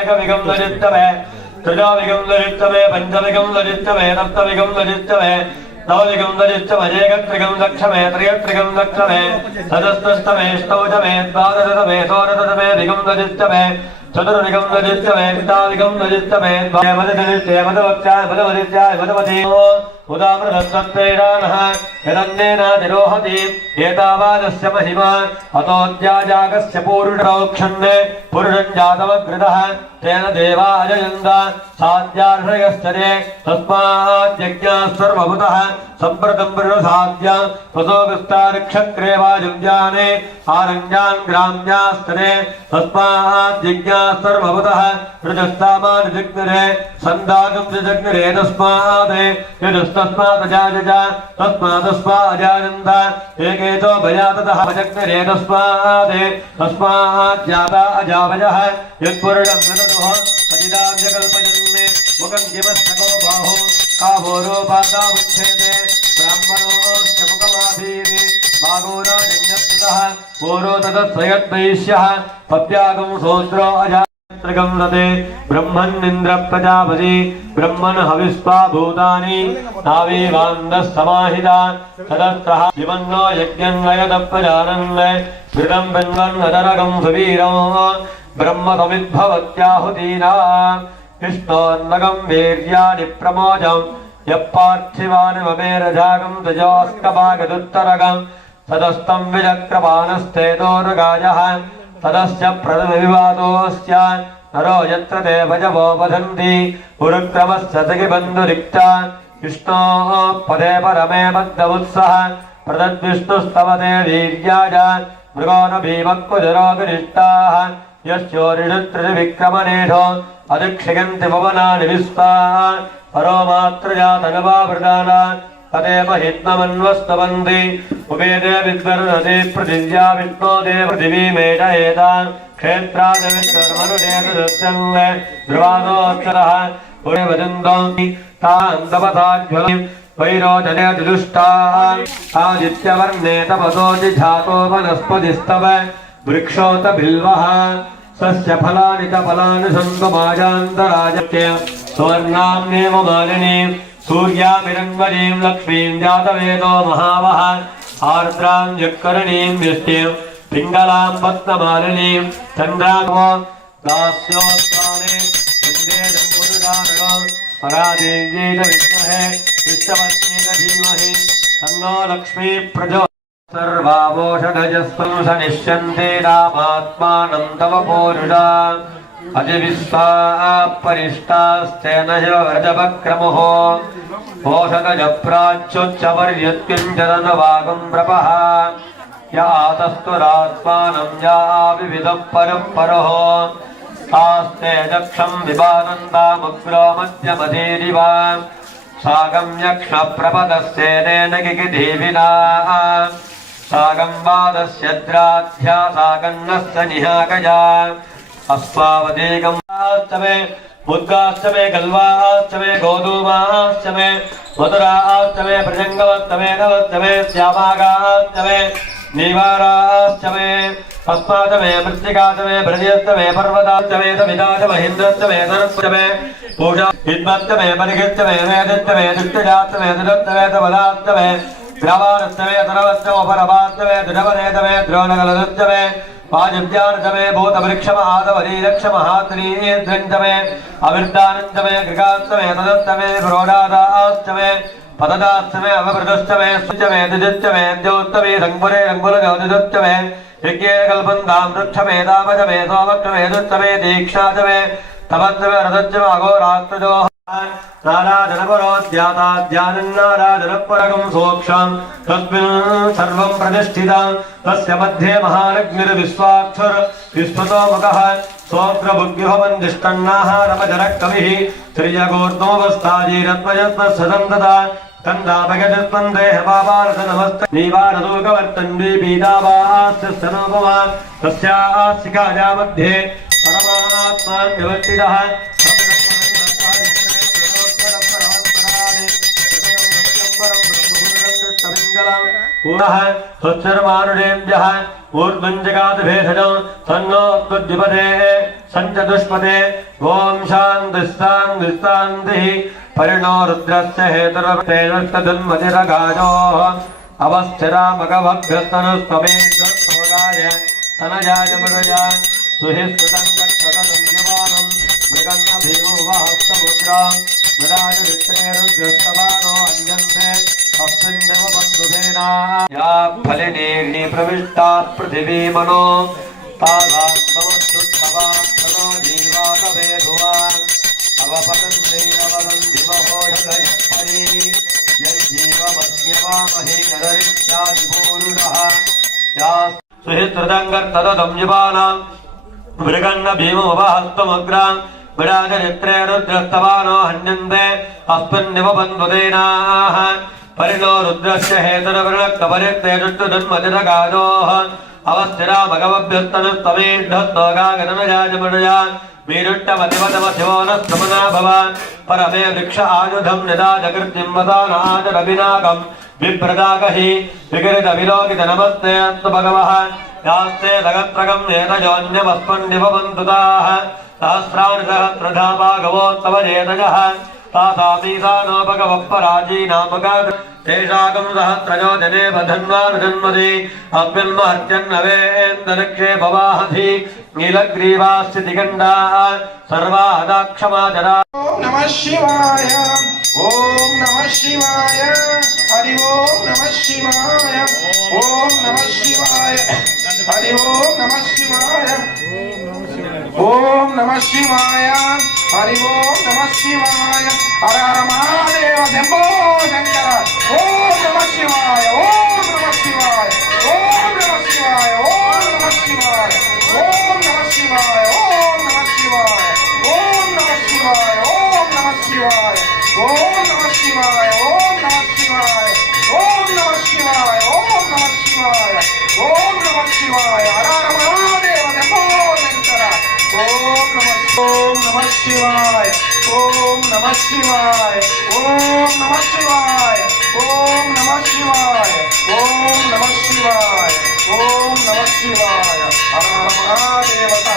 एकविगं लजितमे त्रिजाविगं लजितमे पंचविगं लजितमे सप्तविगं लजितमे नवविगं लजितमे एकत्रिगं लक्षमे त्रयत्रिगं लक्षमे सदस्तमे स्तौतमे द्वादशतमे षोडशतमे विगं लजितमे चतुर्विगं लजितमे पिताविगं लजितमे मदनित्ये मदवक्त्याय मदवदित्याय मदवती उदामृतत्तेरानः यदन्नेन निरोहति एतावादस्य महिमा अतोऽद्याजागस्य पूर्णरौक्षन्ने पुरुषं जातमग्रतः तेन देवा अजयन्त साध्यार्षयश्चरे तस्माद्यज्ञाः सर्वभूतः सम्प्रतं पुरुषसाध्य प्रसोगस्तारक्षक्रे वायुव्याने आरण्यान् ग्राम्यास्तरे तस्माद्यज्ञाः सर्वभूतः ऋजस्तामानुजग्निरे सन्दागं जग्निरे तस्मात् तस्मादजाजजा तस्मादस्माजानन्द एकेतो भयाततः भजग्निरे तस्माज्जाता अजावजः यत्पुरुषं विदुः पतिदाव्यकल्पयन्ने मुखं किमस्तको बाहो काभोरोपादावच्छेदे ब्राह्मणोश्च मुखमासीत् भागोराजन्यस्ततः पूरो तदस्वयद्वैष्यः पत्यागं शूद्रो अजा त्रिगंसते ब्रह्मन्निन्द्र प्रजापति ब्रह्मन् हविस्वा भूतानि नावीवान्दः समाहिता तदस्त्रः विमन्नो यज्ञन्वयतः प्रजानन् मृतं ब्रह्मन्नदरगं सुवीरं ब्रह्म समिद्भवत्याहुतीना विष्णोन्मगं वीर्याणि प्रमोजं यः पार्थिवानि ममेरजागं तजोऽस्कभागदुत्तरगं तदस्तं विचक्रपाणस्तेदोरगायः तदस्य प्रथमविवादोऽस्य नरो यत्र ते भजवो वदन्ति उरुक्रमस्य सखिबन्धुरिक्ता विष्णोः पदे परमे बद्धवुत्सः प्रदद्विष्णुस्तवते वीर्याय मृगो न भीमक्कुजरोगिरिष्टाः यस्योरिषुत्रिविक्रमनेषो अधिक्षयन्ति भवनानि विस्ताः परो मातृजातनवावृदाना तदे महित्मन्वस्तवन्ति उपेदे विद्वर्णते पृथिव्या विष्णो दे पृथिवी मेषयेता क्षेत्रादविष्णुर्मनुषेतदृत्यं ध्रुवादोऽक्षरः पुणे वदन्तो तान्तपसाज्वलं वैरोचने दुष्टाः आदित्यवर्णे तपसोऽधिजातो वनस्पतिस्तव वृक्षोत बिल्वः सस्य फलानि च फलानि सन्तु माजान्तराजस्य सुवर्णाम्नेव मालिनीं सूर्यामिरङ्गणीं लक्ष्मीं जातवेदो महावः आर्द्रां जक्करणीं व्यष्टिं पिङ्गलां पद्ममालिनीं चन्द्रामो दास्योत्थाने इन्द्रेदं पुरुषानगो परादेव्यै च विद्महे विष्णवत्यै च धीमहि तन्नो लक्ष्मी प्रचोदयात् सर्वावोषधजस्तं सनिष्यन्ते रामात्मानं तव पूरुषा अजिविश्वापरिष्टास्तेन ह्य व्रजवक्रमुः ओषधजप्राच्युच्चपर्यत्किञ्चदनवागं प्रपः यातस्तुरात्मानं याविविधः परः तास्ते दक्षं विभानन्दामुग्रो मध्यमधीरिव सागं यक्ष्णप्रपदस्येनेन किकिधीविना सागं वादस्य द्राध्या सागन्नस्य निहाकया अस्वावदेगमाश्चमे मुद्गाश्चमे गल्वाश्चमे गोधूमाश्चमे मधुराश्चमे प्रजङ्गवश्चमे नवश्चमे श्यामागाश्चमे नीवाराश्चमे अस्माचमे मृत्तिकाचमे ब्रजयश्चमे पर्वताश्चमे सविताचमे हिन्द्रश्चमे सरस्वचमे पूषा हिद्मश्चमे परिगिश्चमे वेदिश्चमे दुष्टजाश्चमे दुरश्चमे तपदाश्चमे ग्रावारश्चमे सरवश्चमोपरवाश्चमे दुरवनेतमे द्रोणकलदश्चमे वाजिव्यार्जमे भूतवृक्षमहादवरीरक्षमहात्रीन्द्रञ्जमे अविर्दानञ्जमे गृगाश्चमे तदश्चमे प्रोडादाश्चमे पददाश्चमे अवभृतश्चमे सुचमे दुजश्चमे द्यौत्तमे रङ्गुरे रङ्गुलगौदुजश्चमे यज्ञे कल्पन्तां वृक्षमे दामजमे सोमक्षमे दुश्चमे दीक्षाचमे तपश्चमे रथश्चमे अघोरात्रजोः नाराजनपरोद्याताद्यानन्नाराजनपरगं सोक्षं तस्मिन् सर्वं प्रतिष्ठितं तस्य मध्ये महालग्निर्विश्वाक्षर विश्वतो मुखः सोऽग्रभुग्युभवन्दिष्टन्नाहारमजरः कविः त्रिजगोर्ध्वोऽवस्थाजीरत्मजत्मसदन्तता तन्दापगजत्वन्देह पापारसनमस्त नीवारदूकवर्तन्वी पीतावास्य स्तनोपमा तस्याशिखाया मध्ये परमात्मा व्यवस्थितः ऊर्णः स्वच्छर्मानुडेभ्यः ऊर्ध्वञ्जगातभेषजं तन्नो तुद्विपदे सञ्चतुष्पदे ॐ शान्तिः परिणो रुद्रस्य हेतुर्वृत्तेजस्तदुन्मतिरगाजोः अवस्थिरामगभभ्यस्तनुस्तमेन्द्रस्तोगाय तनयाय मृगया सुहिस्तुतं गच्छतदन्यमानं मृगन्न भीमोपहस्तमुद्रां विराजवित्रेरुद्रस्तवानो अन्यन्ते अस्मिन्नेव बन्धुसेना या फलिनीर्णि प्रविष्टा पृथिवी मनो तादान्तमस्तुत्तवाक्षणो जीवाकवे भुवान् अवपतन्तेरवदन्ति महोषधयःपरी यज्जीवमस्यवामहे नररित्यादिपूरुषः या सुहितृदङ्गर्तदं युवानां मृगन्न भीमोपहस्तमुग्रां विराजरित्रे रुद्रस्तवानो हन्यन्ते अस्मिन्निव बन्धुदेनाः परिणो रुद्रस्य हेतुर्वृणक्तपरित्तेजुष्टुदन्मतिरगाजोः अवस्थिरामगवभ्यस्तनुस्तमेढस्तोगागतनजाजमनुजा मीरुट्टमतिवतमशिवो न स्तमना भवान् परमे वृक्ष आयुधं निदाजकृत्तिं वदानाजरविनाकं बिभ्रदाकहि विकृतविलोकितनमस्ते अस्तु भगवः यास्ते जगत्रगं नेतजोऽन्यमस्मन्निव बन्धुताः सहस्राणि सहस्रधा भागवोत्तम नेतजः तासामीसानो भगवः पराजीनामका तेषाकं सहस्रजो जने बधन्वानुजन्मति अस्मिन्महत्यन्नवेन्दरिक्षे भवाहधि नीलग्रीवास्य दिगण्डाः सर्वाहदाक्षमाजरा ॐ नमः शिवाय ॐ नमः शिवाय हरि ॐ नमः शिवाय ॐ नमः शिवाय हरि ॐ नमः शिवाय ॐ नमः शिवाय हरि ॐ नमः शिवाय हर हर महादेव शंभो शंकर ॐ नमः शिवाय ॐ नमः शिवाय ॐ नमः शिवाय ॐ नमः शिवाय ॐ नमः शिवाय ॐ नमः शिवाय ॐ नमः शिवाय ॐ नमः शिवाय ॐ नमः शिवाय ॐ नमः शिवाय ॐ नमः शिवाय ॐ नमः शिवाय ॐ नमः शिवाय हर हर महादेव शंभो शंकर ॐ नमः शिवाय ॐ नमः शिवाय ॐ नमः शिवाय ॐ नमः शिवाय ॐ नमः शिवाय ॐ नमः शिवाय हर हर महादेवता